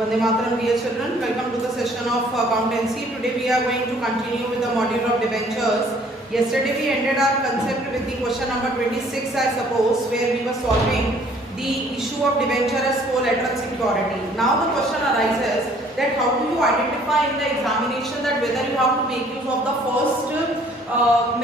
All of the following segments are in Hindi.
Vande Mataram, dear children. Welcome to the session of accountancy. Today we are going to continue with the module of debentures. Yesterday we ended our concept with the question number 26, I suppose, where we were solving the issue of debenture as collateral security. Now the question arises that how do you identify in the examination that whether you have to make use of the first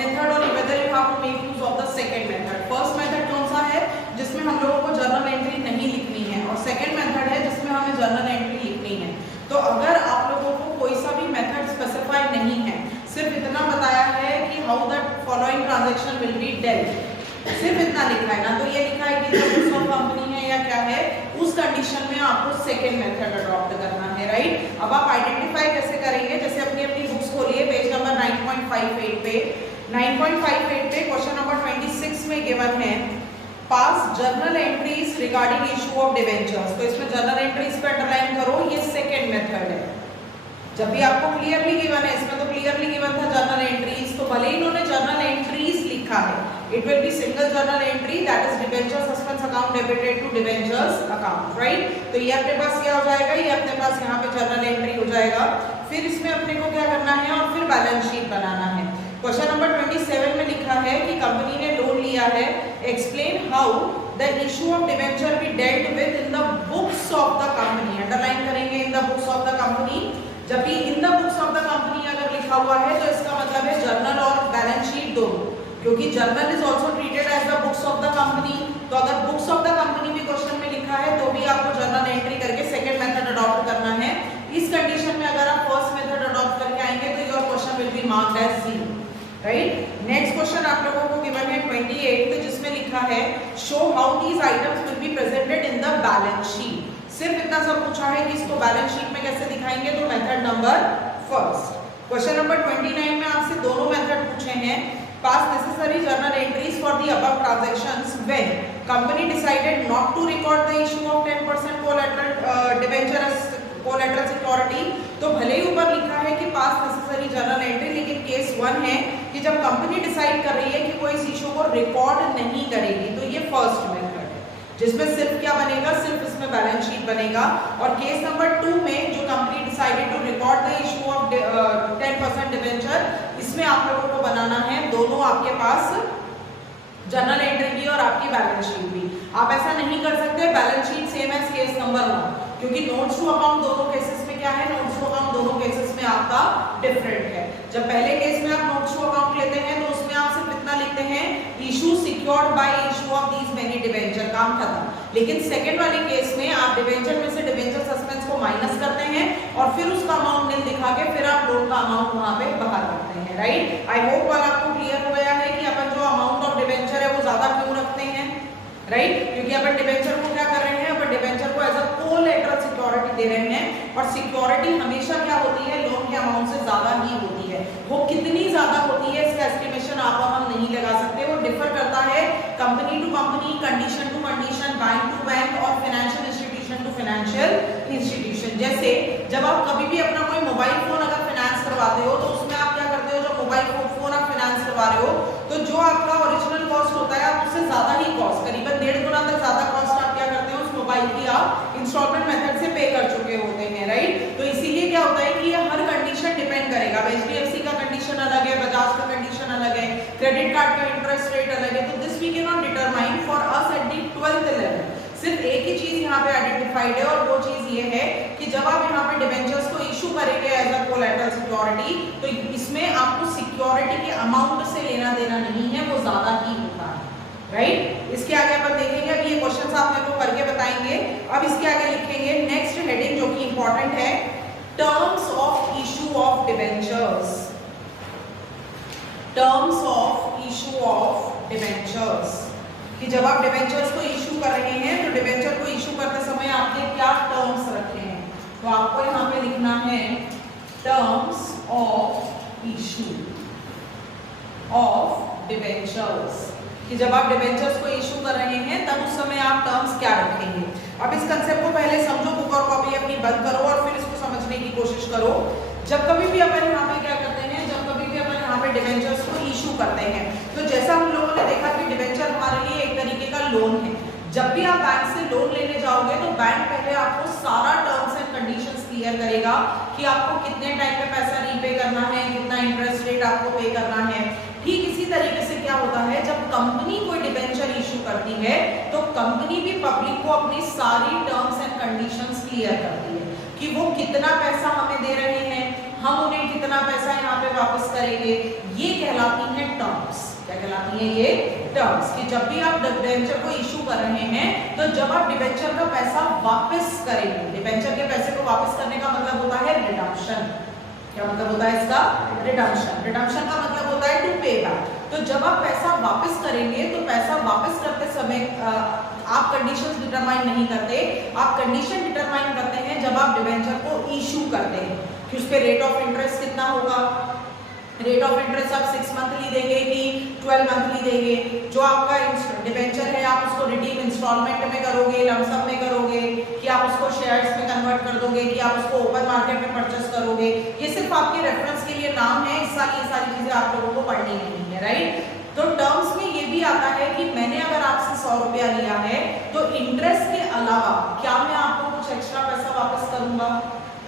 method or whether you have to make use of the second method. First method कौन सा है जिसमें हम लोगों को जर्नल एंट्री नहीं लिखनी है और सेकंड मेथड है जिसमें हमें जर्नल एंट्री लिखनी है. तो अगर आप लोगों को कोई सा भी मेथड स्पेसिफाई नहीं है, सिर्फ इतना बताया है कि how the following transaction will be dealt, सिर्फ इतना लिखा है ना, तो ये लिखा है कि जब सब कंपनी है या क्या है उस कंडीशन में आपको सेकंड मेथड अडॉप्ट करना है. राइट, अब आप आइडेंटिफाई कैसे करेंगे? जैसे अपनी अपनी बुक्स खोलिए, पेज नंबर 9.58 पे 9.58 पे क्वेश्चन नंबर 26 में गिवन है पास journal entries regarding issue of debentures. तो इसमें जर्नल एंट्रीज पे अंडरलाइन करो, ये सेकंड मेथड है. जब भी आपको क्लियरली गिवन है, इसमें तो क्लियरली गिवन था जर्नल एंट्रीज, तो भले ही इन्होंने जर्नल एंट्रीज लिखा है, it will be single journal entry that is debenture suspense account debited to debentures account. Right, तो ये अपने पास क्या हो जाएगा, ये अपने पास यहाँ पे जर्नल एंट्री हो जाएगा. फिर इसमें अपने को क्या करना है और फिर बैलेंस शीट बनाना है. क्वेश्चन नंबर 27 में लिखा है कि कंपनी ने लोन लिया है, explain how the issue of debenture be dealt with in the books of the company. Underline करेंगे in the books of the company. जब भी in the books of the company अगर लिखा हुआ है तो इसका मतलब है जर्नल और बैलेंस शीट दोनों, क्योंकि journal is also treated as the books of the company. तो अगर बुक्स ऑफ द कंपनी भी क्वेश्चन में लिखा है तो भी आपको जर्नल एंट्री करके सेकंड मेथड अडॉप्ट करना है. इस कंडीशन में अगर आप फर्स्ट मेथड अडॉप्ट करके आएंगे तो your question will be marked as 0. Right, next question आप लोगों को गिवन है 28 जिसमें लिखा है show how these items will be presented in the balance sheet. सिर्फ इतना सब पूछा है कि इसको बैलेंस शीट में कैसे दिखाएंगे, तो method number first. Question number 29 में आपसे दोनों मेथड पूछे हैं. Pass necessary journal entries for the above transactions when company decided not to record the issue of 10% collateral debenture as collateral security. तो भले ही ऊपर लिखा है कि पास नेसेसरी जर्नल एंट्री, लेकिन केस 1 है कि जब कंपनी डिसाइड कर रही है कि वो इस इशू को रिकॉर्ड नहीं करेगी, तो ये फर्स्ट मेथड है जिसमें सिर्फ क्या बनेगा, सिर्फ इसमें बैलेंस शीट बनेगा. और केस नंबर 2 में जो company decided to record the issue of 10% debenture, इसमें आप लोगों को बनाना है दोनों आपके पास जर्नल एंट्री भी और आपकी बैलेंस शीट भी. आप ऐसा नहीं कर सकते balance sheet same as case number 1, क्योंकि नोट्स टू अकाउंट दोनों केसेस में क्या है, नोट्स टू अकाउंट दोनों केसेस में आपका डिफरेंट है. जब पहले केस में आप नोट्स टू अकाउंट लेते हैं तो उसमें आप सिर्फ इतना लिखते हैं issue secured by issue of these many debenture, काम खत्म. लेकिन सेकंड वाले केस में आप डिबेंचर में से डिबेंचर सस्पेंस को माइनस करते हैं और फिर उसका अमाउंट नील दिखा के फिर आप लोन का अमाउंट वहां पे बाहर करते हैं. राइट, आई होप वाला आपको क्लियर हो गया है कि अपन जो अमाउंट ऑफ डिबेंचर है वो ज्यादा क्यों रखते हैं. राइट, क्योंकि अपन डिबेंचर को क्या कर रहे हैं, अपन डिबेंचर को एज अ कोलैटरल सिक्योरिटी दे रहे हैं और सिक्योरिटी हमेशा क्या होती है, लोन के अमाउंट से ज्यादा ही होती है. वो कितनी ज्यादा होती है इसका एस्टिमेशन आप और हम नहीं लगा सकते, वो डिफर करता है company to company, condition to condition, bank to bank और financial institution to financial institution. जैसे जब आप कभी भी अपना कोई मोबाइल फोन अगर फाइनेंस करवाते हो तो उसमें आप क्या करते हो, जब मोबाइल फोन आप फाइनेंस करवा रहे हो तो जो आपका ओरिजिनल कॉस्ट होता है आप उससे ज्यादा ही कॉस्ट, करीबन 1.5 गुना तक ज्यादा कॉस्ट आप क्या करते हो उस मोबाइल की आप इंस्टॉलमेंट मेथड से पे कर चुके होते हैं. राइट, तो इसीलिए क्या होता है कि ये हर कंडीशन डिपेंड करेगा. HDFC का कंडीशन अलग है, बजाज का कंडीशन अलग है, क्रेडिट कार्ड का इंटरेस्ट रेट अलग है. तो this we can not determine for us at the 12th level. सिर्फ एक ही चीज यहाँ पे आइडेंटिफाइड है और वो चीज ये है कि जब आप यहाँ पे डिबेंचर्स को इशू करेंगे एज अ कोलैटरल सिक्योरिटी तो इसमें आपको सिक्योरिटी के अमाउंट से लेना देना नहीं है, वो ज्यादा ही होता है. राइट, इसके आगे अपन देखेंगे. अब ये क्वेश्चंस आप मेरे को करके बताएंगे. अब इसके आगे लिखेंगे नेक्स्ट हेडिंग जो कि इंपॉर्टेंट है, terms of issue of debentures. Terms of issue of debentures, कि जब आप डिबेंचर्स को इशू कर रहे हैं तो डिबेंचर को इशू करते समय आपने क्या टर्म्स रखे हैं. तो आपको यहाँ पे लिखना है terms of issue of debentures, कि जब आप डिबेंचर्स को इशू कर रहे हैं तब उस समय आप टर्म्स क्या रखेंगे. अब इस कंसेप्ट को पहले समझो, बुक और कॉपी अपनी बंद करो और फिर इसको समझने की कोशिश करो. जब कभी भी अपन यहाँ पे क्या करते हैं, जब कभी भी अपन यहाँ पे डिबेंचर्स को इशू करते हैं तो जैसा हम लोगों ने देखा कि डिबेंचर हमारे लिए एक तरीके का लोन है. जब भी आप बैंक से लोन लेने जाओगे तो बैंक पहले आपको सारा टर्म्स एंड कि आपको कितने टाइम पे पैसा रीपे करना है, कितना इंटरेस्ट रेट आपको पे करना है। ठीक इसी तरीके से क्या होता है, जब कंपनी कोई डिबेंचर इशू करती है तो कंपनी भी पब्लिक को अपनी सारी टर्म्स एंड कंडीशंस क्लियर करती है कि वो कितना पैसा हमें दे रहे हैं, हम उन्हें कितना पैसा यहाँ पे वापस करेंगे। ये कहलाती है टर्म्स। क्या कहलाती है ये? टर्म्स। कि जब भी आप डिबेंचर को इशू कर रहे हैं तो जब आप डिबेंचर का पैसा वापस करेंगे, डिबेंचर के पैसे को वापस करने का मतलब होता है रिडम्पशन। क्या मतलब होता है इसका? रिडम्पशन। रिडम्पशन का मतलब होता है टू पे बैक। तो जब आप पैसा वापस करेंगे तो पैसा वापस करते समय आप कंडीशंस डिटरमाइन नहीं करते, आप कंडीशन डिटरमाइन करते हैं जब आप डिबेंचर को इशू करते हैं कि उस पे रेट ऑफ इंटरेस्ट कितना होगा। रेट ऑफ इंटरेस्ट आप 6 मंथली देंगे कि 12 मंथली देंगे। जो आपका डिबेंचर है आप उसको रिडीम इंस्टॉलमेंट में करोगे, लमसम में करोगे, कि आप उसको शेयर्स में कन्वर्ट कर दोगे, कि आप उसको ओपन मार्केट में परचेस करोगे। ये सिर्फ आपके रेफरेंस के लिए नाम है, इस साल ये सारी चीजें आप लोगों को पढ़नी नहीं है, राइट। तो टर्म्स में ये भी आता है कि मैंने अगर आपसे 100 रुपया लिया है तो इंटरेस्ट के अलावा क्या मैं आपको कुछ एक्स्ट्रा पैसा वापस करूंगा,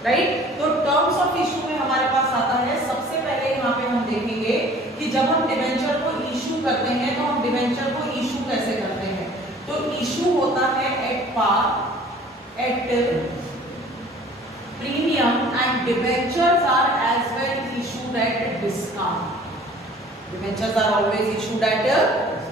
राइट। तो टर्म्स ऑफ इशू में हमारे पास आता है, सबसे पहले यहाँ पे हम देखेंगे कि जब हम डिबेंचर को इशू करते हैं तो हम डिबेंचर को इशू कैसे करते हैं। तो इशू होता है at par, at premium and debentures are as well issued at discount. Debentures are always issued at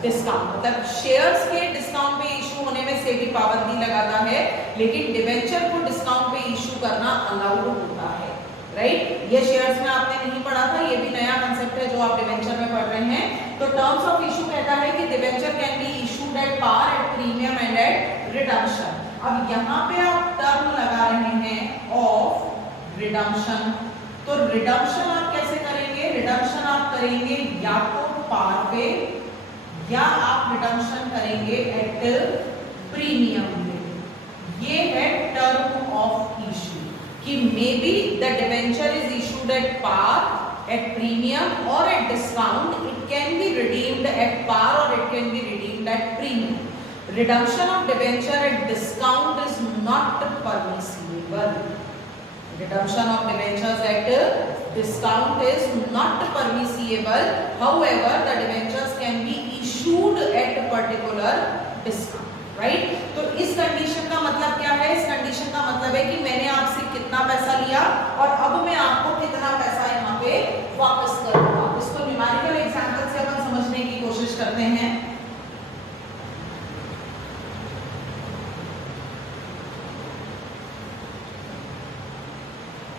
discount. मतलब शेयर्स के डिस्काउंट पे इशू होने में सेबी पाबंदी लगाता है, लेकिन डिबेंचर को डिस्काउंट पे इशू करना अलाउड होता है, राइट। ये शेयर्स में आपने नहीं पढ़ा था, ये भी नया कांसेप्ट है जो आप डिबेंचर में पढ़ रहे हैं। तो टर्म्स ऑफ इशू कहता है कि debenture can be issued at par, at premium and at redemption. अब यहाँ पे आप टर्म लगा रहे हैं ऑफ रिडम्पशन। तो रिडम्पशन आप कैसे करेंगे? रिडम्पशन आप करेंगे या तो पार पे या आप रिडम्पशन करेंगे एट प्रीमियम पे। ये है टर्म ऑफ इशू कि may be the debenture is issued at par, at premium और at discount. It can be redeemed at par और it can be redeemed at premium. Redemption of debenture at discount is not permissible. Redemption of debentures at discount is not permissible. However, the debentures can be issued at a particular discount. Right? तो इस कंडीशन का मतलब क्या है? इस कंडीशन का मतलब है कि मैंने आपसे कितना पैसा लिया और अब मैं आपको कितना पैसा यहाँ पे वापस करूंगा। इसको न्यूमेरिकल एग्जांपल से अपन समझने की कोशिश करते हैं।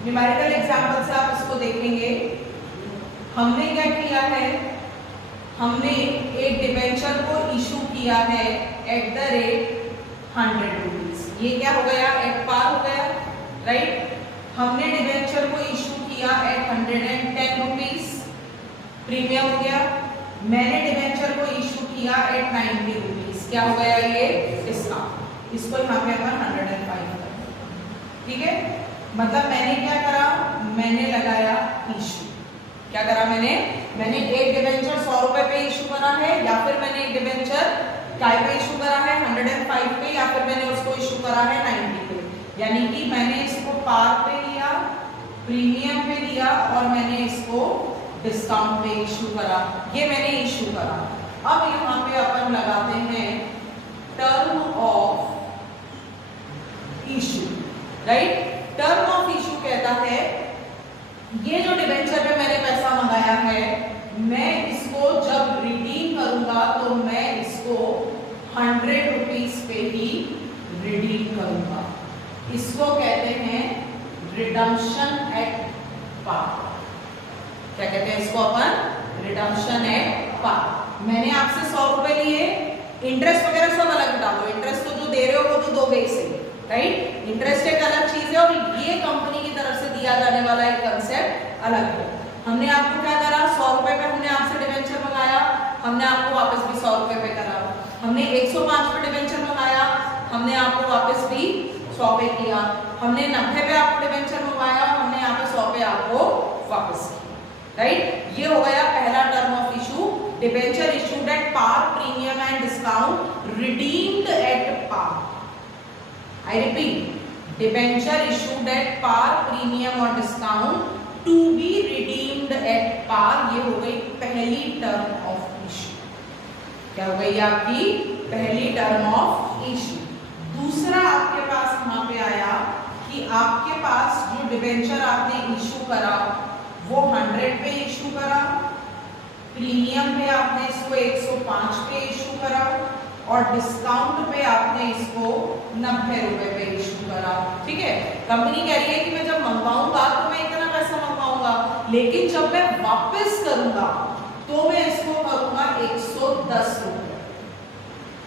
न्यूमेरिकल एग्जाम्पल से आप इसको देखेंगे। हमने क्या किया है, हमने एक डिबेंचर को इशू किया है एट द रेट 100 रुपीज। ये क्या हो गया? एट पार हो गया, राइट। हमने डिबेंचर को इशू किया एट 110 रुपीज, प्रीमियम हो गया। मैंने डिबेंचर को इशू किया एट 90 रुपीज, क्या हो गया? ये डिस्काउंट। इसको यहाँ पे अपन 105 कर, ठीक है। मतलब मैंने क्या करा? मैंने लगाया इशू। क्या करा मैंने एक डिबेंचर 100 रुपए पे इशू करा है, या फिर मैंने एक डिबेंचर काय पे इशू करा है 105 पे, या फिर मैंने उसको इशू करा है 90 पे। यानी कि मैंने इसको पार पे लिया, प्रीमियम पे लिया और मैंने इसको डिस्काउंट पे इशू करा। ये मैंने इशू करा। अब यहाँ पे अपन लगाते हैं term of issue, right. Term of issue कहता है ये जो डिबेंचर पे मैंने पैसा मंगाया है, मैं इसको जब रिडीम करूंगा तो मैं इसको 100 रुपीज पे ही रिडीम करूंगा। इसको कहते हैं रिडम्पशन एट पार। क्या कहते हैं इसको अपन? Redemption at par. मैंने आपसे 100 रुपए लिए, इंटरेस्ट वगैरह सब अलग डालो, इंटरेस्ट तो जो दे रहे हो वो तो दोगे ही सही, राइट। इंटरेस्ट एक अलग चीज है और ये कंपनी की तरफ से दिया जाने वाला एक कंसेप्ट अलग है। हमने आपको क्या करा? 100 रुपए पे हमने आपसे डिबेंचर मंगाया, हमने आपको वापस भी 100 रुपए पे करा। हमने 105 पे डिबेंचर मंगाया, हमने आपको वापस भी 100 पे किया। हमने 90 पे आपको डिबेंचर मंगाया, हमने यहाँ पे 100 पे आपको वापस किया, राइट। ये हो गया पहला term of issue, debenture issued at par, premium and discount, redeemed at par. I repeat, debenture issued at par, premium और discount to be redeemed at par. ये हो गई पहली टर्म ऑफ इशू। क्या हो गई आपकी पहली टर्म ऑफ इशू। दूसरा आपके पास वहां पे आया कि आपके पास जो डिबेंचर आपने इशू करा वो 100 पे इशू करा, प्रीमियम पे आपने इसको 105 पे इशू करा और डिस्काउंट पे आपने इसको 90 रुपए पे इशू करा। ठीक है, कंपनी कह रही है कि मैं जब मंगवाऊंगा तो मैं इतना पैसा मंगवाऊंगा, लेकिन जब मैं वापस करूंगा तो मैं इसको करूंगा 110 रुपए।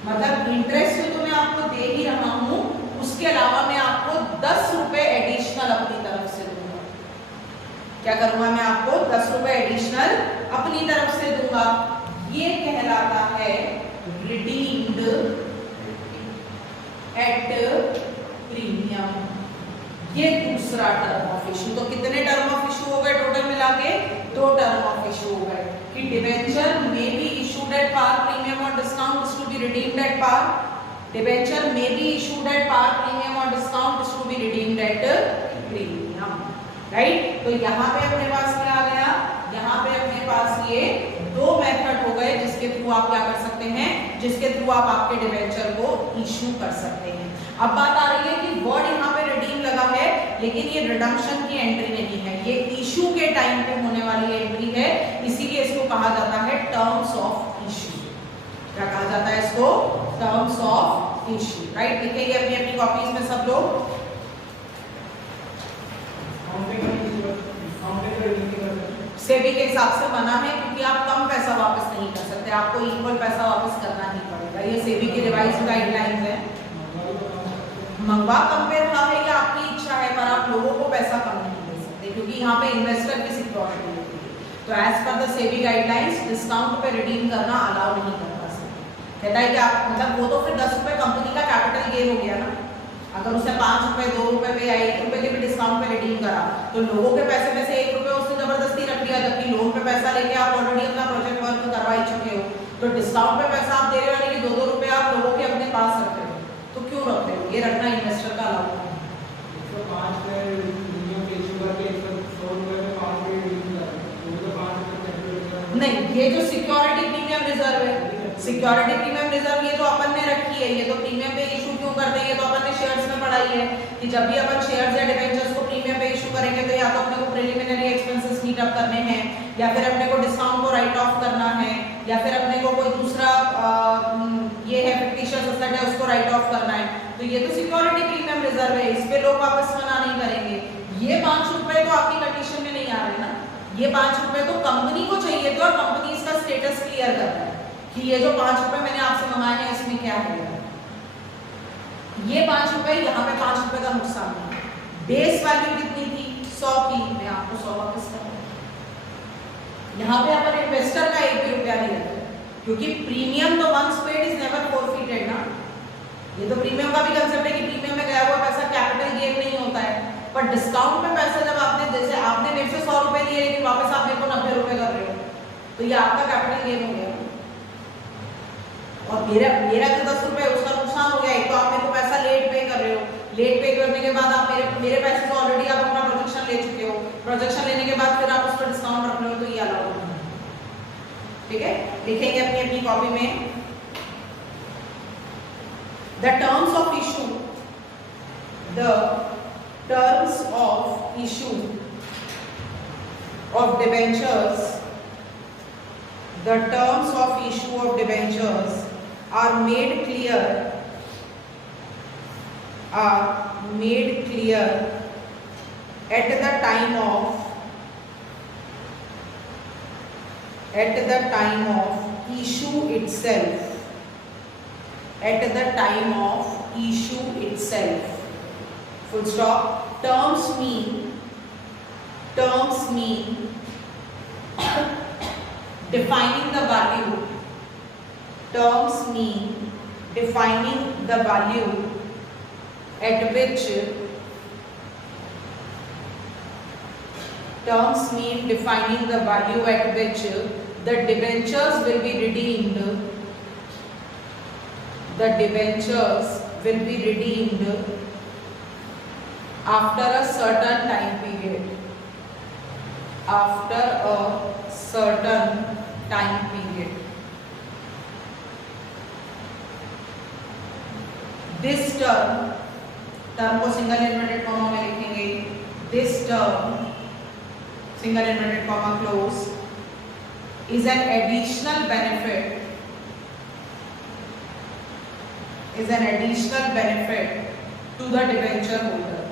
मतलब इंटरेस्ट तो मैं आपको दे ही रहा हूं, उसके अलावा मैं आपको 10 रुपए एडिशनल अपनी तरफ से दूंगा। क्या करूंगा मैं आपको 10 रुपए एडिशनल अपनी तरफ से दूंगा। ये कहलाता है रिडीम्ड एट प्रीमियम। ये दूसरा टर्म ऑफ इशू। तो कितने टर्म ऑफ इशू हो गए टोटल मिला के? 2 टर्म ऑफ इशू हो गए कि debenture may be issued at par, premium और discount is to be redeemed at par. Debenture may be issued at par, premium और discount is to be redeemed at premium. Right, तो यहाँ पे अपने पास क्या आ गया? यहाँ पे अपने पास ये 2 मेथड हो गए जिसके थ्रू आप क्या कर सकते हैं, जिसके थ्रू आप आपके डिबेंचर को इशू कर सकते हैं। अब बात आ रही है कि वर्ड यहाँ पे रिडीम लगा है, लेकिन ये रिडम्पशन की एंट्री नहीं है, ये इशू के टाइम पे होने वाली एंट्री है, इसीलिए इसको कहा जाता है टर्म्स ऑफ इशू। क्या कहा जाता है इसको? Terms of issue. राइट, लिखेंगे अपनी अपनी कॉपीज में सब लोग। सेबी के हिसाब से मना है क्योंकि आप कम पैसा वापस नहीं कर सकते, आपको इक्वल पैसा वापस करना ही पड़ेगा। ये सेबी की रिवाइज्ड गाइडलाइंस है। मंगवा कम पे रहा है या आपकी इच्छा है, पर आप लोगों को पैसा कम नहीं दे सकते क्योंकि यहाँ पे इन्वेस्टर की सिक्योरिटी होती है। तो as per the SEBI guidelines discount पे रिडीम करना अलाउ नहीं करता सेबी। कहता है कि आप मतलब वो तो फिर 10 रुपए कंपनी का कैपिटल गेन हो गया ना। अगर उसने 5 रुपए 2 रुपए पे या 1 रुपए के भी डिस्काउंट पे रिडीम करा तो लोगों के पैसे में से 1 रुपए उसने जबरदस्ती रख लिया, जबकि लोन पे पैसा लेके आप ऑलरेडी अपना प्रोजेक्ट वर्क करवा ही चुके हो। तो डिस्काउंट पे पैसा आप दे रहे हो यानी कि 2-2 रुपए आप लोगों के अपने पास रखते हो, तो क्यों रखते हो? ये रखना इन्वेस्टर का अलाउ है। नहीं, ये जो सिक्योरिटी प्रीमियम रिजर्व है, सिक्योरिटी प्रीमियम रिजर्व ये तो अपन ने रखी है, ये तो प्रीमियम पे इशू क्यों करते हैं? ये तो अपन ने शेयर्स में पढ़ाई है कि जब भी अपन शेयर्स या डिबेंचर्स को प्रीमियम पे इशू करेंगे तो या तो अपने को प्रिलिमिनरी एक्सपेंसेस मीट अप करने हैं, या फिर अपने को डिस्काउंट को राइट ऑफ करना है, या फिर अपने को कोई दूसरा ये है फिक्टिशियस एसेट है उसको राइट ऑफ करना है। तो ये तो सिक्योरिटी प्रीमियम रिजर्व है, इस पे लोग वापस मना नहीं करेंगे। ये 5 रुपए तो आपकी कंडीशन में नहीं आ रहे ना, ये 5 रुपए तो कंपनी को चाहिए थे और कंपनी इसका स्टेटस क्लियर करता है कि ये जो 5 रुपए मैंने आपसे मंगाए हैं इसमें क्या है। ये 5 रुपए, यहाँ पे 5 रुपए का नुकसान है। बेस वैल्यू कितनी थी? 100 की, मैं आपको 100 वापस कर रहा हूं। यहाँ पे अपन इन्वेस्टर का 1 भी रुपया नहीं लेते क्योंकि प्रीमियम तो once paid is never forfeited ना। ये तो प्रीमियम का भी कंसेप्ट है कि प्रीमियम में गया हुआ पैसा कैपिटल गेन नहीं होता है, पर डिस्काउंट में पैसा जब आपने, जैसे आपने मेरे से 100 रुपए लिए लेकिन वापस आप मेरे को 90 रुपए कर रहे हो, तो ये आपका कैपिटल गेन हो गया और मेरा जो 10 रुपए उसका नुकसान हो गया। एक तो आप मेरे को पैसा लेट पे कर रहे हो, लेट पे करने के बाद आप मेरे पैसे तो ऑलरेडी आप अपना प्रोजेक्शन ले चुके हो, प्रोजेक्शन लेने के बाद फिर आप उस पर डिस्काउंट रख रहे हो, तो ये अलाउ नहीं है। ठीक है, लिखेंगे अपनी अपनी कॉपी में the terms of issue, the terms of issue of debentures, the terms of issue of debentures are made clear at the time of issue itself, at the time of issue itself, full stop. Terms mean defining the value. Terms mean defining the value at which the debentures will be redeemed. The debentures will be redeemed after a certain time period, after a certain time period. This term को सिंगल इन्वर्टेड कॉमा में लिखेंगे. This term single inverted comma close is an additional benefit, is an additional benefit to the debenture holder,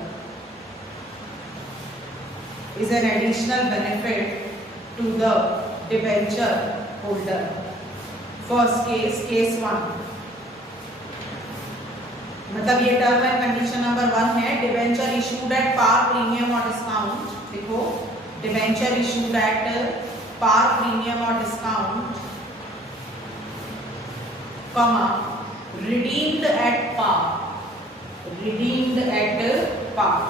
is an additional benefit to the debenture holder. First case, case 1, मतलब ये टर्म है कंडीशन नंबर 1 है debenture issued at par premium और डिस्काउंट. देखो debenture issued at par premium और discount comma redeemed at par, redeemed at par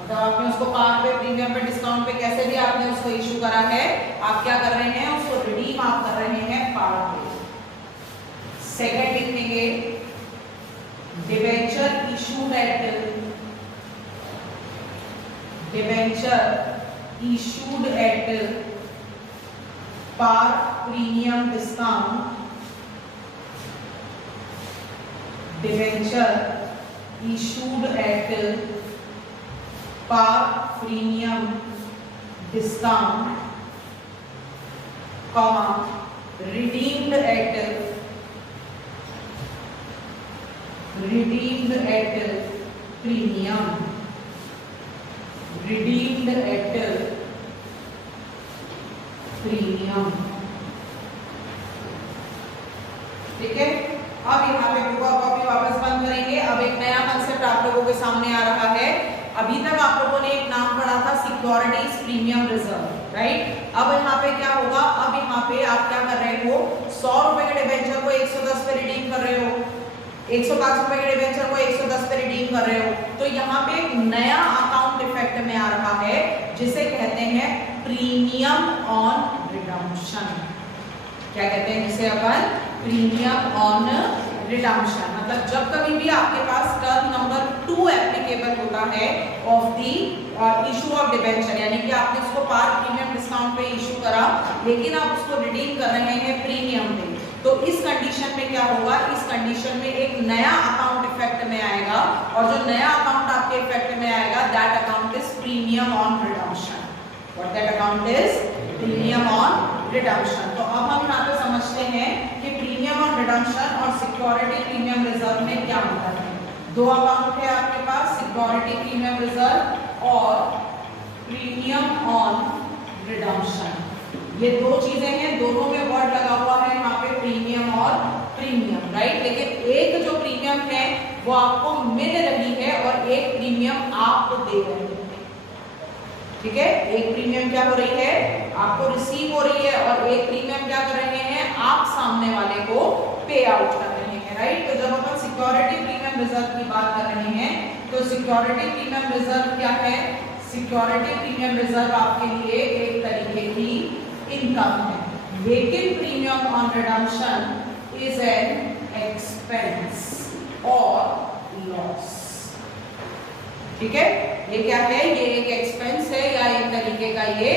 मतलब आपने उसको पार पे प्रीमियम पे डिस्काउंट पे कैसे भी आपने उसको इशू करा है, आप क्या कर रहे हैं उसको रिडीम आप कर रहे हैं पार पे. सेकंड लिखेंगे debenture issued eight, debenture issued eight par premium discount, debenture issued at par premium discount, comma redeemed at premium, redeemed at premium. ठीक है, अब यहाँ पे बुक और कॉपी वापस बंद करेंगे. अब एक नया कंसेप्ट आप लोगों के सामने आ रहा है. अभी तक आप लोगों ने एक नाम पढ़ा था सिक्योरिटीज प्रीमियम रिजर्व, राइट. अब यहाँ पे क्या होगा, अब यहाँ पे आप क्या कर रहे हो 100 रुपए के डिबेंचर को 110 पे रिडीम कर रहे हो, 105 रुपए के डिबेंचर को 110 पे रिडीम कर रहे हो. तो यहाँ पे एक नया अकाउंट इफेक्ट में आ रहा है जिसे कहते हैं प्रीमियम ऑन रिडम्पशन. क्या कहते हैं जिसे अपन प्रीमियम ऑन रिडम्पशन. मतलब जब कभी भी आपके पास टर्म नंबर 2 एप्लीकेबल होता है of the issue of debenture, यानी कि आपने उसको पार प्रीमियम डिस्काउंट पे इशू करा लेकिन आप उसको रिडीम कर रहे हैं प्रीमियम पे, तो इस कंडीशन में क्या होगा, इस कंडीशन में एक नया अकाउंट इफेक्ट में आएगा और जो नया अकाउंट आपके इफेक्ट में आएगा that account is premium on redemption. What that account is? Premium on redemption. तो अब हम यहाँ पे समझते हैं कि प्रीमियम ऑन रिडम्पशन और सिक्योरिटी प्रीमियम रिजर्व में क्या अंतर है. दो अकाउंट है आपके पास, सिक्योरिटी प्रीमियम रिजर्व और प्रीमियम ऑन रिडम्पशन. ये दो चीजें हैं, दोनों में वर्ड लगा हुआ है यहाँ पे प्रीमियम और प्रीमियम, राइट. लेकिन एक जो प्रीमियम है वो आपको मिल रही है और एक प्रीमियम आप दे रहे हैं. ठीक है, एक प्रीमियम क्या हो रही है आपको रिसीव हो रही है और एक प्रीमियम क्या कर रहे हैं आप सामने वाले को पे आउट कर रहे हैं, राइट. तो जब अपन सिक्योरिटी प्रीमियम रिजर्व की बात कर रहे हैं तो सिक्योरिटी प्रीमियम रिजर्व क्या है, सिक्योरिटी प्रीमियम रिजर्व आपके लिए एक तरीके की इनकम है, लेकिन premium on redemption is an expense और लॉस. ठीक है, ये क्या है, ये एक एक्सपेंस है या एक तरीके का ये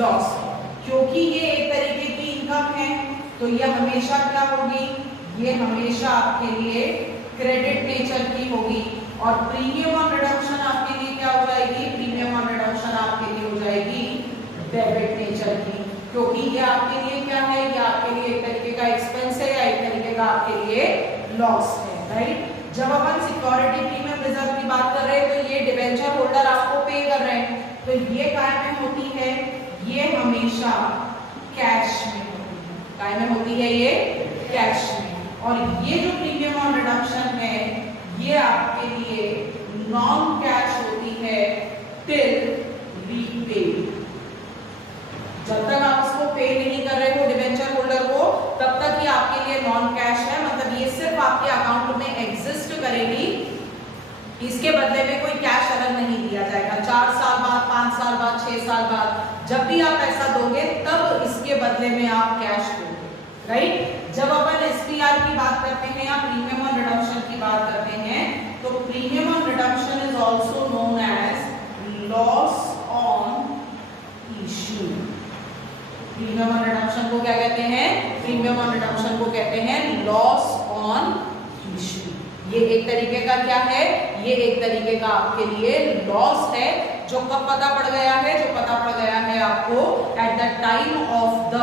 लॉस है. क्योंकि ये एक तरीके की इनकम है तो ये हमेशा क्या होगी, ये हमेशा आपके लिए क्रेडिट नेचर की होगी. और प्रीमियम ऑन रिडम्पशन आपके लिए क्या हो जाएगी, प्रीमियम ऑन रिडम्पशन आपके लिए हो जाएगी डेबिट नेचर की, क्योंकि ये आपके लिए क्या है, ये आपके लिए एक तरीके का एक्सपेंस है या एक तरीके का आपके लिए लॉस है, राइट. जब अपन सिक्योरिटी प्रीमियम रिजर्व की बात कर रहे हैं तो ये डिबेंचर होल्डर आपको पे कर रहे हैं, तो ये काय में होती है, ये हमेशा कैश में होती है. काय में होती है ये कैश में. और ये जो प्रीमियम ऑन रिडम्पशन है ये आपके लिए नॉन कैश होती है टिल रीपेड. जब तक आप उसको पे नहीं कर रहे हो डिबेंचर होल्डर को तब तक ये आपके लिए नॉन कैश है. मतलब ये सिर्फ आपके अकाउंट में एग्जिस्ट करेगी, इसके बदले में कोई कैश अलग नहीं दिया जाएगा. 4 साल बाद, 5 साल बाद, 6 साल बाद जब भी आप पैसा दोगे तब इसके बदले में आप कैश दोगे, राइट. जब अपन एसपीआर की बात करते हैं या प्रीमियम ऑन रिडम्पशन की बात करते हैं तो premium on redemption is also known as premium on redemption को कहते हैं लॉस ऑन इशू। ये एक तरीके का क्या है, ये एक तरीके का आपके लिए लॉस है जो कब पता पड़ गया है, जो पता पड़ गया है आपको eight the time of the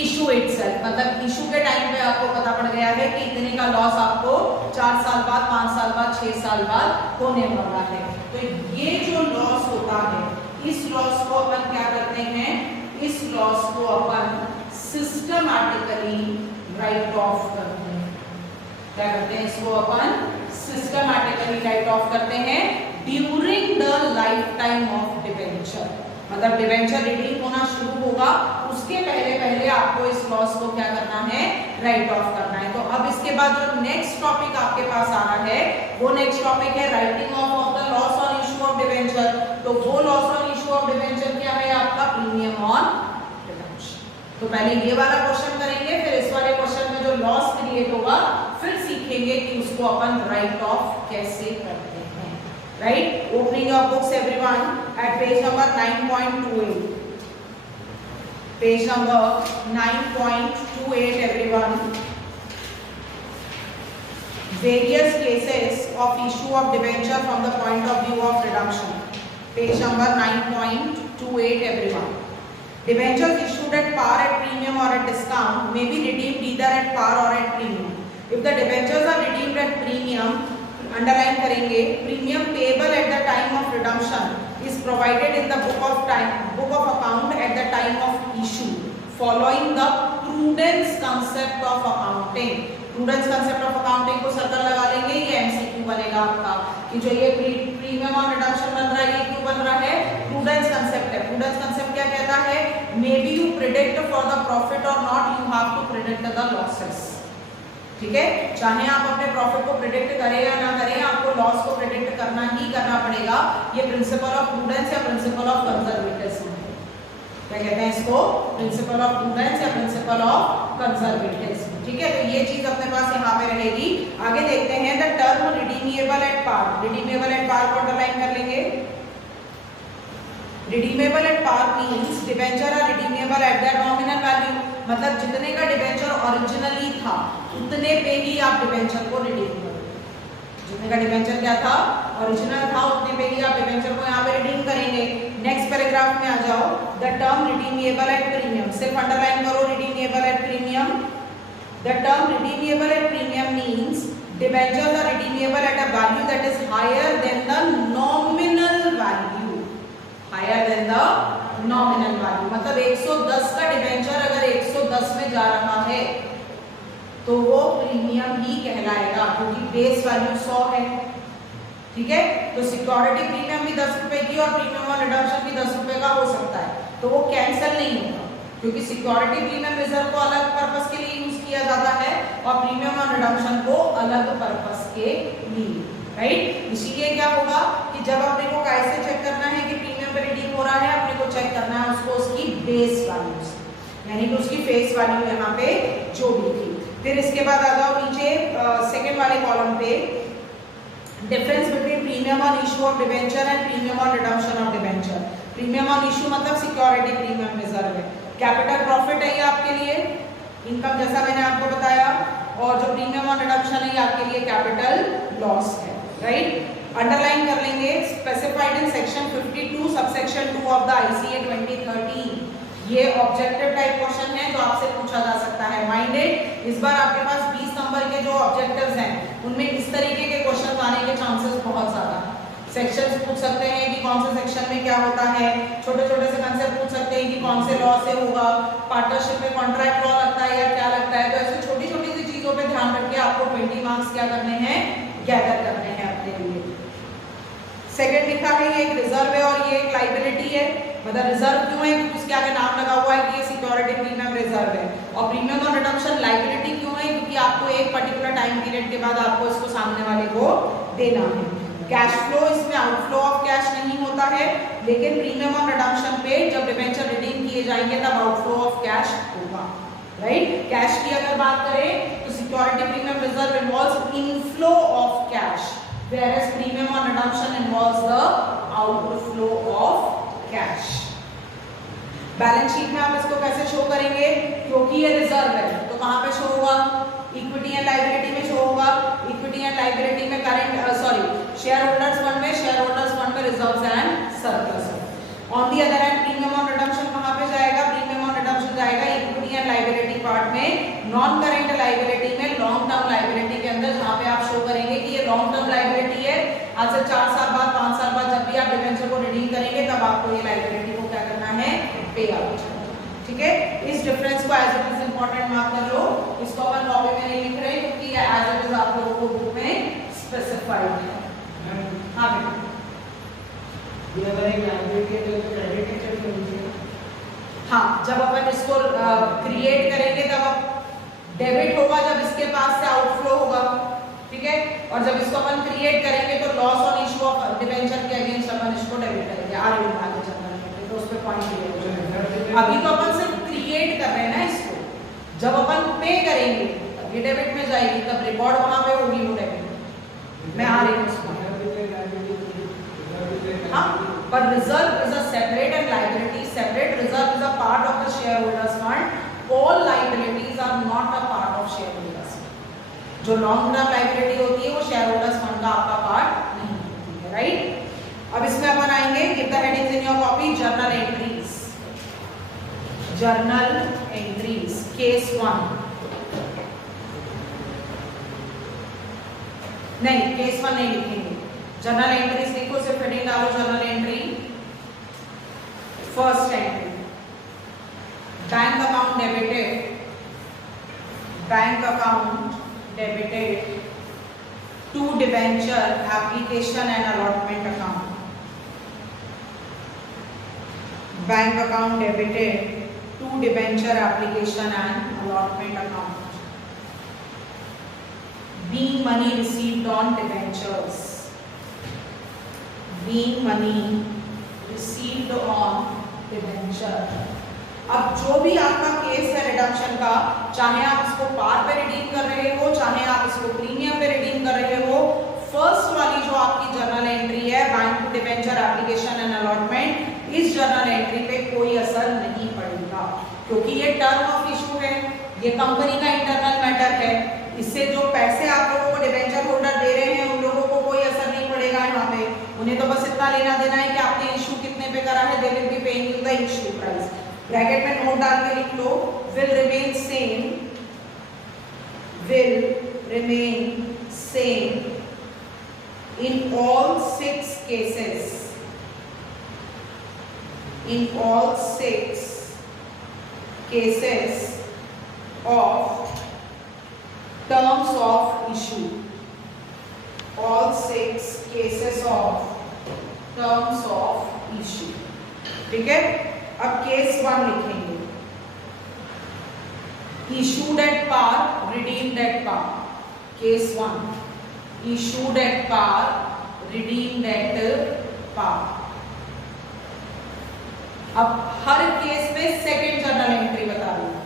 issue itself, मतलब इशू के टाइम पे आपको पता पड़ गया है कि इतने का लॉस आपको 4 साल बाद, 5 साल बाद, 6 साल बाद होने वाला है। तो ये जो लॉस होता है, इस लॉस को अपन क्या करते हैं, इस लॉस को अपन सिस्टमैटिकली राइट ऑफ करते हैं। क्या करते हैं, इसको अपन सिस्टमैटिकली राइट ऑफ करते हैं during the life time of debenture. मतलब डिबेंचर रिडीम होना शुरू होगा उसके पहले पहले आपको इस लॉस को क्या करना है, राइट ऑफ करना है। तो अब इसके बाद जो नेक्स्ट टॉपिक आपके पास आ रहा है वो नेक्स्ट टॉपिक है writing of the loss on issue of debenture. तो वो loss on issue of debenture क्या है आपका, प्रीमियम ऑन रिडम्पशन। तो पहले ये वाला क्वेश्चन करेंगे, फिर इस वाले क्वेश्चन में जो लॉस क्रिएट होगा फिर सीखेंगे कि उसको अपन राइट ऑफ कैसे करते हैं। Right? Opening your books everyone at page number 9.28. Page number 9.28 everyone. Various cases of issue of debenture from the point of view of redemption. Page number 9.28 everyone. Debentures issued at par, at premium or at discount may be redeemed either at par or at premium. If the debentures are redeemed at premium, underline करेंगे, premium payable at the time of redemption is provided in the book of account at the time of issue following the prudence concept of accounting. Prudence concept of accounting को सर्कल लगा लेंगे, ये एमसीक्यू बनेगा आपका कि जो ये प्रीमियम ऑन रिडम्पशन बन रहा है ये क्यों बन रहा है, प्रूडेंस कंसेप्ट है। प्रूडेंस कंसेप्ट क्या कहता है, may be you predict for the profit और not you have to predict the losses. ठीक है, चाहे आप अपने प्रॉफिट को प्रिडिक्ट करें या ना करें, आपको लॉस को प्रिडिक्ट करना ही करना पड़ेगा। ये प्रिंसिपल ऑफ प्रूडेंस या प्रिंसिपल ऑफ कंजर्वेटिज्म है। क्या कहते हैं इसको, प्रिंसिपल ऑफ प्रूडेंस या प्रिंसिपल ऑफ कंजर्वेटिज्म। ठीक है, तो ये चीज अपने पास यहाँ पे रहेगी। आगे देखते हैं the term redeemable at par. Redeemable at par को अंडरलाइन कर लेंगे। Redeemable at par means debenture are redeemable at their nominal value. मतलब जितने का डिबेंचर ओरिजिनली था उतने पे ही आप डिबेंचर को रिडीम करोगे। जितने का डिबेंचर क्या था, ओरिजिनल था, उतने पे ही आप डिबेंचर को यहाँ पे रिडीम करेंगे। नेक्स्ट पैराग्राफ में आ जाओ, the term redeemable at premium, सिर्फ अंडरलाइन करो redeemable at premium. The term redeemable at premium means debentures are redeemable at a value that is higher than the nominal value, higher than the nominal value। मतलब 110 का डिबेंचर अगर 110 में जा रहा है तो वो प्रीमियम ही कहलाएगा क्योंकि बेस वैल्यू 100 है। ठीक है, तो सिक्योरिटी प्रीमियम भी 10 रुपए की और प्रीमियम ऑन रिडम्पशन भी 10 रुपए का हो सकता है, तो वो कैंसिल नहीं होगा क्योंकि सिक्योरिटी प्रीमियम रिजर्व को अलग पर्पस के लिए यूज किया जाता है और प्रीमियम ऑन रिडम्पशन को अलग पर्पस के लिए। राइट, इसीलिए क्या होगा कि जब अपने को कैसे चेक करना है कि प्रीमियम पे रिडीम हो रहा है, अपने को चेक करना है उसको उसकी बेस वैल्यू से, यानी कि उसकी फेस वैल्यू यहाँ पे जो भी थी। फिर इसके बाद आ जाओ नीचे सेकेंड वाले कॉलम पे, difference between premium on issue of debenture and premium on redemption of debenture. Premium on issue मतलब सिक्योरिटी प्रीमियम रिजर्व है, कैपिटल प्रॉफिट है ये आपके लिए, इनकम जैसा मैंने आपको बताया, और जो प्रीमियम ऑन रिडम्पशन है ये आपके लिए कैपिटल लॉस है। राइट, अंडरलाइन कर लेंगे, specified in section 52 subsection 2 of the ICA 2013। ये ऑब्जेक्टिव टाइप क्वेश्चन है जो आपसे पूछा जा सकता है। माइंडेड, इस बार आपके पास 20 नंबर के जो ऑब्जेक्टिव्स हैं उनमें इस तरीके के क्वेश्चन आने के चांसेस बहुत ज्यादा है। सेक्शंस पूछ सकते हैं कि कौन से सेक्शन में क्या होता है, छोटे छोटे से कंसेप्ट पूछ सकते हैं कि कौन से लॉ से होगा, पार्टनरशिप में कॉन्ट्रैक्ट लॉ लगता है या क्या लगता है। तो ऐसे छोटी छोटी सी चीजों पे ध्यान रख के आपको 20 मार्क्स क्या करने हैं, गैदर करने हैं अपने लिए। सेकंड लिखा है ये एक रिजर्व है और ये एक लाइबिलिटी है। मतलब रिजर्व क्यों है, क्योंकि इसके आगे नाम लगा हुआ है कि ये सिक्योरिटी प्रीमियम रिजर्व है, और प्रीमियम ऑन रिडम्पशन लाइबिलिटी क्यों है, क्योंकि आपको एक पर्टिकुलर टाइम पीरियड के बाद आपको इसको सामने वाले को देना है। कैश फ्लो, इसमें आउटफ्लो ऑफ कैश नहीं होता है, लेकिन प्रीमियम ऑन रिडम्पशन पे जब डिबेंचर रिडीम किए जाएंगे तब आउटफ्लो ऑफ कैश होगा। राइट, कैश की अगर बात करें तो security premium reserve involves inflow of cash, whereas premium on redemption involves the outflow of cash. Balance sheet में आप इसको कैसे शो करेंगे, क्योंकि ये रिजर्व है तो कहाँ पे शो होगा, इक्विटी एंड लायबिलिटी में शो होगा। इक्विटी एंड लायबिलिटी में करंट शेयर होल्डर्स फंड में, शेयर होल्डर्स फंड में रिजर्व्स एंड सरप्लस है। On the other hand premium on redemption कहाँ पे जाएगा, प्रीमियम ऑन रिडम्पशन जाएगा इक्विटी एंड लायबिलिटी पार्ट में, नॉन करेंट लायबिलिटी में, लॉन्ग टर्म लायबिलिटी के अंदर, जहाँ पे आप शो करेंगे कि ये लॉन्ग टर्म लायबिलिटी है। आज से 4 साल बाद 5 साल बाद जब भी आप डिबेंचर को रिडीम करेंगे तब आपको ये लायबिलिटी को क्या करना है, पे आउट। ठीक है, इस डिफरेंस को as it is important mark कर लो। इसको अपन कॉपी में नहीं लिख रहे क्योंकि ये एज इट इज आप लोगों को बुक में स्पेसिफाइड है। हाँ बेटा, ये अगर एक लायबिलिटी है तो क्रेडिट टेक्स होनी चाहिए। हाँ, जब अपन इसको क्रिएट करेंगे तब अब डेबिट होगा जब इसके पास से आउटफ्लो होगा। ठीक है, और जब इसको अपन क्रिएट करेंगे तो loss on issue of debenture के अगेंस्ट अपन इसको डेबिट करेंगे, आगे आगे चलना है तो उस पे पॉइंट क्लियर हो जाएगा। अभी तो अपन सिर्फ क्रिएट कर रहे हैं ना इसको, जब अपन पे करेंगे तब ये डेबिट में जाएगी, तब रिकॉर्ड वहां पे होगी वो डेबिट में आ रही है उसको। हाँ, पर reserve is a separate and liability separate. Reserve is a part of the shareholders fund, all liabilities are not a part of shareholders fund. जो लॉन्ग टर्म लायबिलिटी होती है वो शेयर होल्डर्स फंड का आपका पार्ट नहीं होती है, राइट। अब इसमें अपन आएंगे, give the headings in your copy, journal entries, journal entries, case 1 नहीं, केस 1 नहीं लिखेंगे, जर्नल एंट्रीज लिखो, सिर्फ हेडिंग डालो journal entry. First entry, bank account debited, bank account debited to debenture application and allotment account, bank account debited to debenture application and allotment account, being money received on debentures, being money received on debenture। अब जो भी आपका केस है रिडम्पशन का, चाहे आप इसको पार पे रिडीम कर रहे हो, चाहे आप इसको प्रीमियम पे रिडीम कर रहे हो, फर्स्ट वाली जो आपकी जर्नल एंट्री है bank to debenture application and allotment, इस जर्नल एंट्री पे कोई असर नहीं पड़ेगा क्योंकि ये टर्म ऑफ इशू है, ये कंपनी का इंटरनल मैटर है। इससे जो पैसे आप लोगों को डिबेंचर होल्डर दे रहे हैं उन लोगों को कोई असर नहीं पड़ेगा यहाँ पे। उन्हें तो बस इतना लेना देना है कि आपने इशू कितने पे करा है, they will be paying you the issue price. Bracket में नोट डाल के लिख लो, will remain same, will remain same in all 6 cases, in all 6 cases of terms of issue, all 6 cases of terms of issue। ठीक है, अब केस 1 लिखेंगे, issued at par, redeemed at par। Case 1, issued at par, redeemed at par। अब हर केस में सेकेंड जर्नल एंट्री बता रही हूं,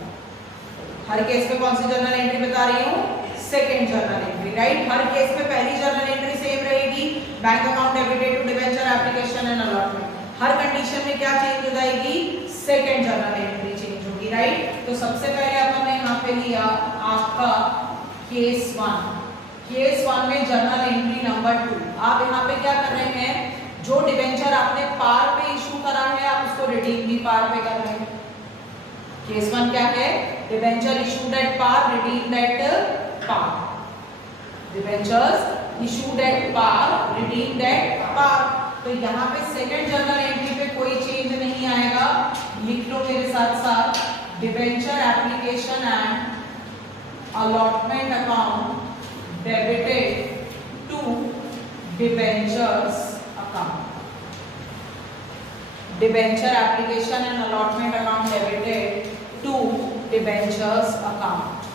हर केस में कौन सी जर्नल एंट्री बता रही हूं, सेकेंड जर्नल एंट्री, राइट। हर केस में पहली जर्नल एंट्री सेम रहेगी, bank account debited to debenture application and allotment. हर कंडीशन में क्या चेंज हो जाएगी, सेकेंड जर्नल एंट्री चेंज होगी, राइट। तो सबसे पहले अपन ने यहाँ पे लिया आपका केस 1, केस 1 में जर्नल एंट्री नंबर 2। आप यहाँ पे क्या कर रहे हैं, जो डिबेंचर आपने पार पे इशू करा है आप उसको रिडीम भी पार पे कर रहे हैं। केस 1 क्या है, debenture issued at par, redeemed at par, debentures issued at par, redeemed at par. तो यहाँ पे सेकंड जर्नल एंट्री पे कोई चेंज नहीं आएगा, लिख लो मेरे साथ साथ, debenture application and allotment account debited to debentures account, debenture application and allotment account debited to debentures account।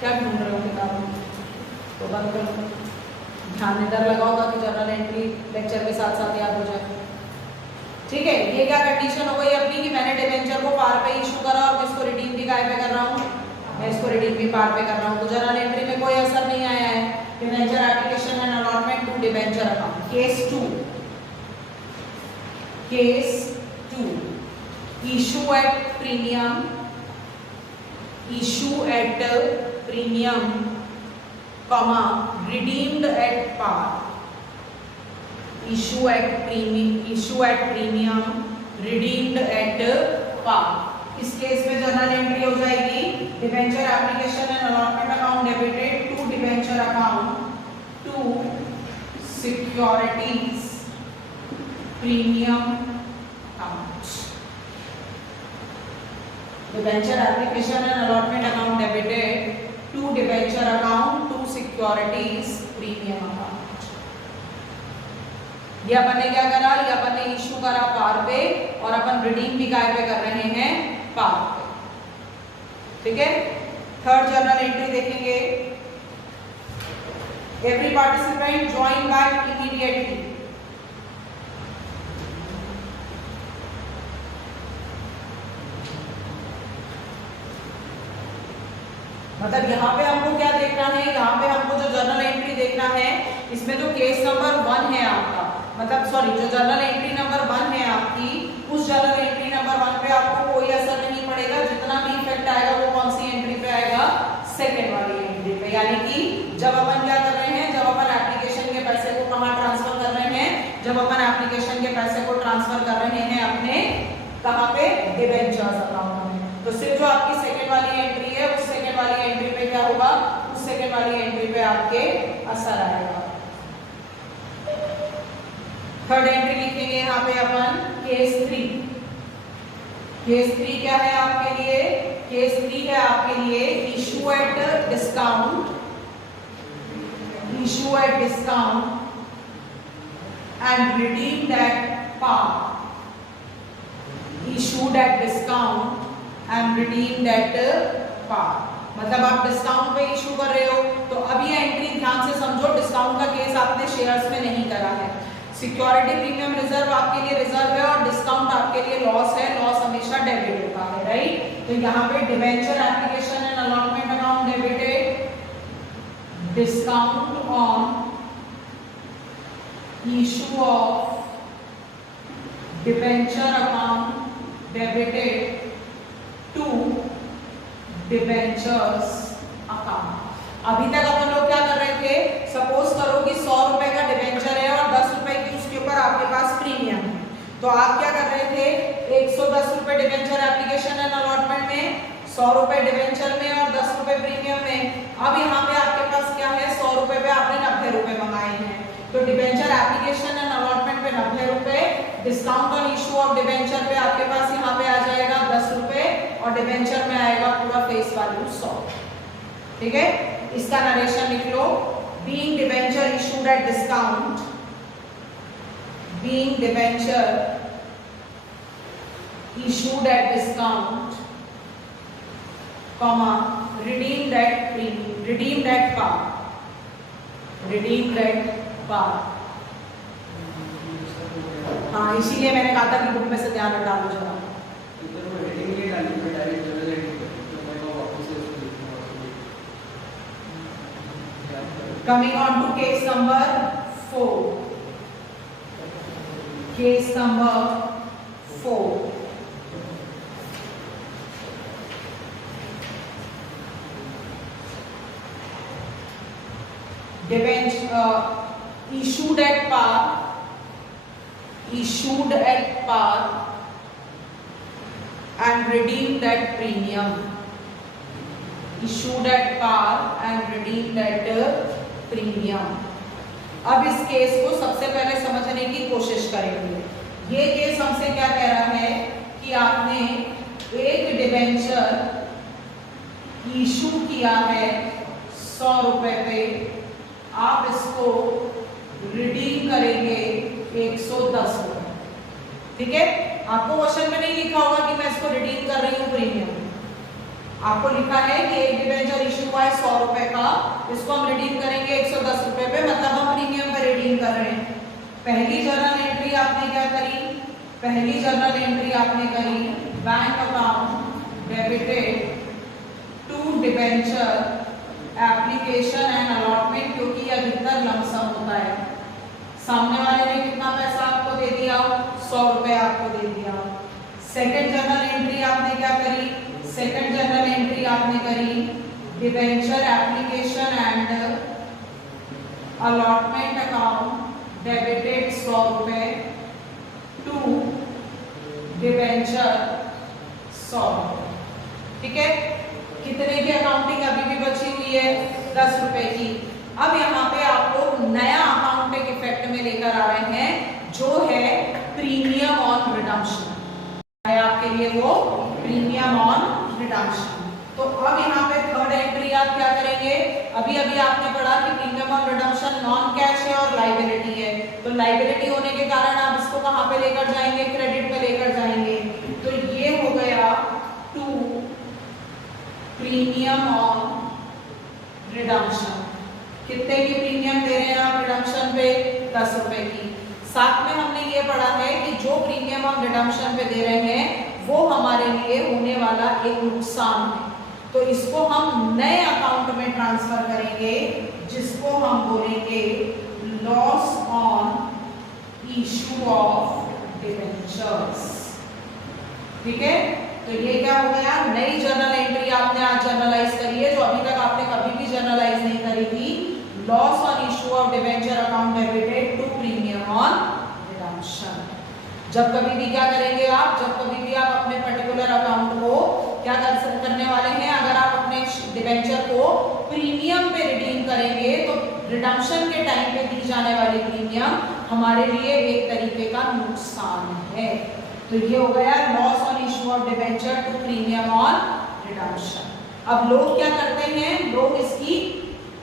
क्या ढूंढ रहे हो किताब में, तो बंद करो, ध्यान इधर लगाओगा कि जर्नल एंट्री लेक्चर के साथ साथ याद हो जाए। ठीक है, ये क्या कंडीशन हो गई अपनी कि मैंने डिबेंचर को पार पे इशू करा और मैं इसको रिडीम भी काय पे कर रहा हूँ, मैं इसको रिडीम भी पार पे कर रहा हूँ, तो जर्नल एंट्री में कोई असर नहीं आया है। Debenture application and allotment to debenture account, case 2, case 2 issue at premium, comma, redeemed at par. Issue at premium, redeemed at par. इस केस में जर्नल एंट्री हो जाएगी debenture application and allotment account debited to debenture account to securities premium account. Debenture application and allotment account debited to debenture account to securities premium account. ये अपन ने क्या करा, ये अपन ने इशू करा पार पे और अपन रिडीम भी काय पे कर रहे हैं, पार पे. ठीक है. थर्ड जर्नल एंट्री देखेंगे. Every participant join back immediately. मतलब यहाँ पे हमको क्या देखना है, यहाँ पे हमको जो जर्नल एंट्री देखना है इसमें जो केस नंबर 1 है आपका, मतलब सॉरी जो जर्नल एंट्री नंबर 1 है आपकी, उस जर्नल एंट्री नंबर 1 पे आपको कोई असर नहीं पड़ेगा. जितना भी इफेक्ट आएगा वो कौन सी एंट्री पे आएगा, सेकेंड वाली एंट्री पे. यानी कि जब अपन क्या कर रहे हैं, जब अपन एप्लीकेशन के पैसे को कहाँ ट्रांसफर कर रहे हैं, जब अपन एप्लीकेशन के पैसे को ट्रांसफर कर रहे हैं अपने कहाँ पे, डिबेंचर्स अकाउंट में. तो सिर्फ जो आपकी सेकेंड वाली एंट्री है उस सेकेंड वाली एंट्री पे क्या होगा, उस सेकेंड वाली एंट्री पे आपके असर आएगा. थर्ड एंट्री लिखेंगे यहाँ पे अपन केस 3. केस 3 क्या है आपके लिए, केस 3 है आपके लिए issue at discount and redeemed at par. Issued at discount and redeemed at par. मतलब आप डिस्काउंट पे इशू कर रहे हो तो अब ये एंट्री ध्यान से समझो. डिस्काउंट का केस आपने शेयर्स में नहीं करा है. सिक्योरिटी प्रीमियम रिजर्व आपके लिए रिजर्व है और डिस्काउंट आपके लिए लॉस है. लॉस हमेशा डेबिट होता है, राइट. तो यहाँ पे debenture application and allotment account debited, discount on issue of debenture account debited to debentures account. अभी तक अपन लोग क्या कर रहे थे, सपोज करो कि 100 रुपए का डिबेंचर है और 10 रुपए की उसके ऊपर आपके पास प्रीमियम है. तो आप क्या कर रहे थे, 110 रुपए डिबेंचर एप्लीकेशन एंड अलॉटमेंट में, 100 रुपए डिबेंचर में और 10 रुपए प्रीमियम में. अब यहाँ पे आपके पास क्या है, 100 रुपए पे आपने 90 रुपए मंगाए हैं. तो डिबेंचर एप्लीकेशन एंड अलॉटमेंट पे 90 रुपए, discount on issue of debenture पे आपके पास यहाँ पे आ जाएगा 10 रुपए और डिबेंचर में आएगा पूरा फेस वैल्यू 100. ठीक है. इसका नरेशन लिख लो. Being debenture issued at discount, being debenture issued at discount, comma, redeemed at par. हाँ, इसीलिए मैंने कहा था कि बुक में से ध्यान हटा लो जरा. Coming on to case number 4. Case number 4. Debenture issued at par and redeemed at premium. Issued at par and redeemed at premium. अब इस केस को सबसे पहले समझने की कोशिश करेंगे. ये केस हमसे क्या कह रहा है कि आपने एक डिबेंचर इशू किया है 100 रुपए पे, आप इसको रिडीम करेंगे 110 रुपए. ठीक है. आपको क्वेश्चन में नहीं लिखा होगा कि मैं इसको रिडीम कर रही हूँ प्रीमियम. आपको लिखा है कि एक डिबेंचर इशू हुआ है 100 रुपए का, इसको हम रिडीम करेंगे 110 रुपए पे, मतलब हम प्रीमियम पे रिडीम कर रहे हैं. पहली जर्नल एंट्री आपने क्या करी, bank account debited to debenture application and allotment, क्योंकि अधिकतर लमसम होता है. सामने वाले ने कितना पैसा आपको दे दिया, 100 रुपए आपको दे दिया. सेकंड जर्नल एंट्री आपने क्या करी, सेकंड जर्नल एंट्री आपने करी debenture application and allotment account debited 100 रुपए टू डिबेंचर 100। ठीक है, कितने की अकाउंटिंग अभी भी बची हुई है, 10 रुपए की। अब यहाँ पे आपको नया अकाउंटिंग इफेक्ट में लेकर आ रहे हैं जो है प्रीमियम ऑन रिडम्पशन है आपके लिए, वो प्रीमियम ऑन रिडम्पशन। तो अब यहाँ पे थर्ड एंट्री आप क्या करेंगे, अभी अभी आपने पढ़ा कि premium on redemption non cash है और लाइबिलिटी है, तो लाइबिलिटी होने के कारण आप इसको कहाँ पे लेकर जाएंगे, क्रेडिट पे लेकर जाएंगे। तो ये हो गया टू प्रीमियम ऑन रिडम्पशन। कितने की प्रीमियम दे रहे हैं आप रिडम्पशन पे, 10 रुपए की। साथ में हमने ये पढ़ा है कि जो प्रीमियम हम रिडम्पशन पे दे रहे हैं वो हमारे लिए होने वाला एक नुकसान है, तो इसको हम नए अकाउंट में ट्रांसफर करेंगे जिसको हम बोलेंगे loss on issue of debentures. ठीक है, तो ये क्या हो गया, नई जर्नल एंट्री आपने आज जर्नलाइज करी है जो अभी तक आपने कभी भी जर्नलाइज नहीं करी थी। Loss on issue of debenture account debited to premium on redemption. जब कभी भी क्या करेंगे आप, जब कभी भी आप अपने पर्टिकुलर अकाउंट को क्या करने वाले हैं, अगर आप अपने डिबेंचर को प्रीमियम पे रिडीम करेंगे तो रिडम्पशन के टाइम पे दी जाने वाली प्रीमियम हमारे लिए एक तरीके का नुकसान है। तो ये हो गया loss on issue of debenture to premium on redemption. अब लोग क्या करते हैं, लोग इसकी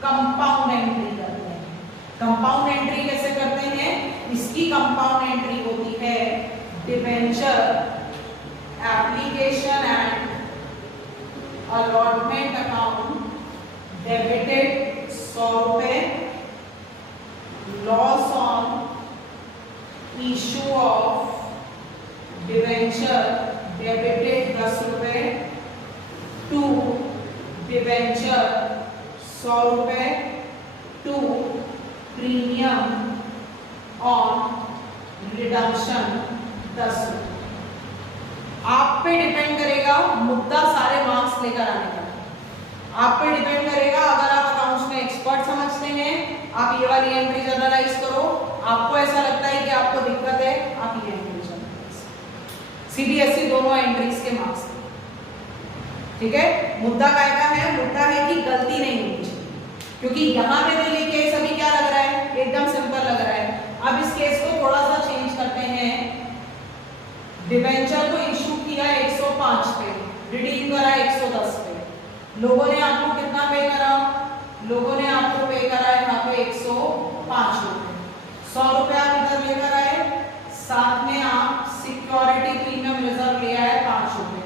कंपाउंड एंट्री करते हैं। कंपाउंड एंट्री कैसे करते हैं, इसकी कंपाउंड एंट्री होती है debenture application and allotment account debited 100 रुपए, loss on issue of debenture debited 10 रुपए टू डिबेंचर 100 रुपए टू प्रीमियम ऑन रिडम्पशन 10 रुपए। आप पे डिपेंड करेगा मुद्दा सारे मार्क्स लेकर आने का, आप पे डिपेंड करेगा। अगर आप अकाउंट्स में एक्सपर्ट समझते हैं आप ये वाली एंट्री जर्नलाइज करो, आपको ऐसा लगता है कि आपको दिक्कत है आप ये एंट्री जर्नलाइज। सीबीएसई दोनों एंट्रीज के मार्क्स, ठीक है। मुद्दा कायदा है, मुद्दा है कि गलती नहीं होनी चाहिए, क्योंकि यहाँ पे तो ये केस अभी क्या लग रहा है, एकदम सिंपल लग रहा है। अब इस केस को थोड़ा सा चेंज करते हैं। डिबेंचर को इशू किया 105 पे, रिडीम करा 110 पे। लोगों ने आपको कितना पे करा, लोगों ने आपको पे करा यहाँ पे 105 रुपए। 100 रुपए आप इधर लेकर आए, साथ में आप सिक्योरिटी प्रीमियम रिजर्व लिया है 5 रुपए,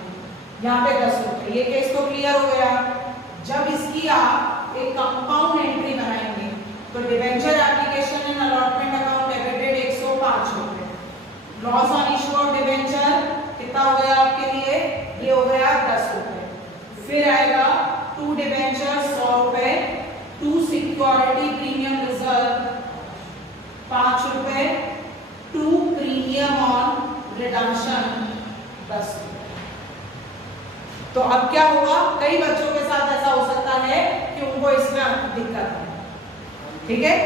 यहाँ पे 10 रुपए। ये केस तो क्लियर हो गया। जब इसकी आप एक कंपाउंड एंट्री बनाएंगे तो debenture application and allotment account debited 105 रुपए, loss on issue of debenture कितना हो गया आपके लिए, ये हो गया 10 रुपए। फिर आएगा टू डिबेंचर 100 रुपए, टू सिक्योरिटी प्रीमियम रिजर्व 5 रुपए, टू प्रीमियम ऑन रिडम्पशन 10 रुपए। तो अब क्या होगा, कई बच्चों के साथ ऐसा हो सकता है कि उनको इसमें दिक्कत है, ठीक है।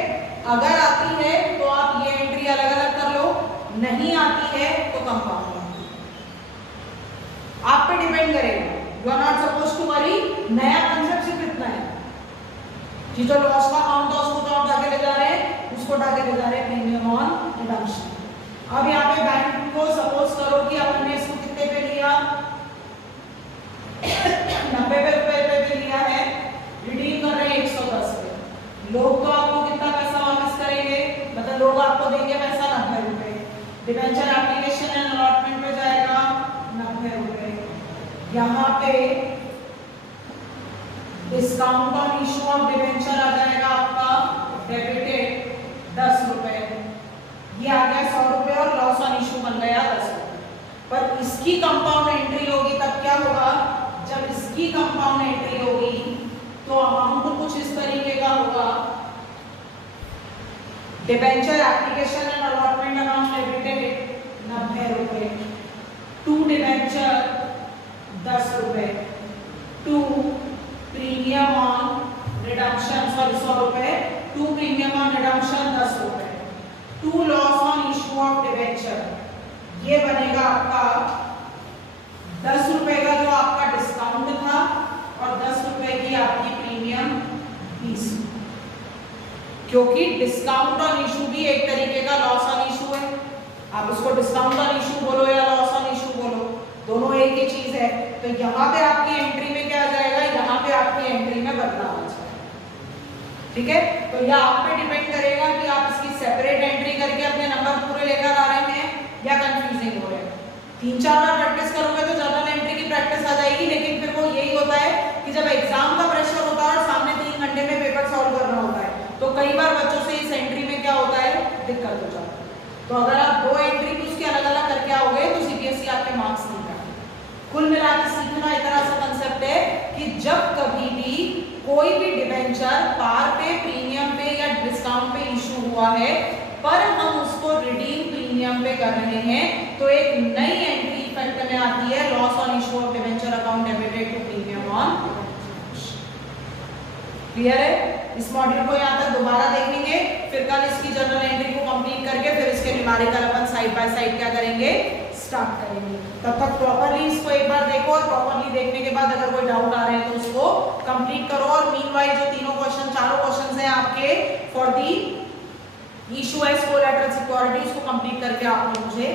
अगर आती है तो आप ये एंट्री अलग अलग कर लो, नहीं आती है तो कंपाउंड आप पे डिपेंड करेगा। You are not suppose to worry. नया कंसेप्ट सिर्फ इतना है कि जो लॉस का अकाउंट था उसको तो आप उठा के ले जा रहे हैं, उसको उठा के ले जा रहे हैं प्रीमियम ऑन रिडम्पशन। अब यहाँ पे बैंक को सपोज करो कि आपने इसको कितने पे लिया, 90 रुपए पे लिया है, रिडीम कर रहे हैं 110 पे। लोग तो आपको कितना पैसा वापस करेंगे, मतलब लोग आपको देंगे पैसा 90 रुपए। डिबेंचर एप्लीकेशन एंड अलॉटमेंट पे जाएगा 90 रुपए। यहाँ पे discount on issue of debenture आ जाएगा आपका डेबिटेड 10 रुपए, ये आ गया 100 रुपए और लॉस ऑन इशू बन गया 10 रुपए। पर इसकी कंपाउंड एंट्री होगी तब क्या होगा, जब इसकी कंपाउंड एंट्री होगी तो अमाउंट कुछ इस तरीके का होगा, debenture application and allotment account debited 90 रुपए, to debenture premium on redemption 10 रुपए, to loss on issue of debenture, ये बनेगा आपका 10 रुपए का जो आपका डिस्काउंट था और 10 रुपए की आपकी प्रीमियम फीस, क्योंकि डिस्काउंट ऑन इशू भी एक तरीके का लॉस ऑन इशू है। आप उसको डिस्काउंट ऑन इशू बोलो या लॉस ऑन इशू बोलो, दोनों एक ही चीज है। तो यहाँ पे आपकी एंट्री में क्या आ जाएगा, यहाँ पे आपकी एंट्री में बदलाव आ जाएगा, ठीक है। तो यह आप पे डिपेंड करेगा कि आप इसकी सेपरेट एंट्री करके अपने नंबर पूरे लेकर आ रहे हैं या कंफ्यूजिंग हो रहे हैं। 3-4 बार प्रैक्टिस करोगे तो जर्नल एंट्री की प्रैक्टिस आ जाएगी, लेकिन फिर वो यही होता है कि जब एग्जाम का प्रेशर होता है और सामने 3 घंटे में पेपर सॉल्व करना होता है, तो कई बार बच्चों से इस एंट्री में क्या होता है, दिक्कत हो जाती है। तो अगर आप 2 एंट्री उसके अलग अलग करके आओगे तो सीबीएसई आपके मार्क्स नहीं काटेगा। कुल मिलाकर सीखना इतना सा कंसेप्ट है कि जब कभी भी कोई भी डिबेंचर पार पे, प्रीमियम पे या डिस्काउंट पे इशू हुआ है पर हम उसको रिडीम प्रीमियम पे कर रहे हैं, तो एक नई एंट्री इफेक्ट में आती है, loss on issue of debenture account debited to premium on. Clear है? इस मॉड्यूल को यहाँ तक दोबारा देखेंगे, फिर कल इसकी जर्नल एंट्री को कंप्लीट करके फिर इसके numerical upon side by side क्या करेंगे, स्टार्ट करेंगे। तब तक प्रॉपर्ली इसको एक बार देखो और प्रॉपर्ली देखने के बाद अगर कोई डाउट आ रहे हैं तो उसको कंप्लीट करो। और मीनवाइल जो तीनों क्वेश्चन, चारों क्वेश्चन हैं आपके for the issue as collateral security, उसको कंप्लीट करके आप लोग मुझे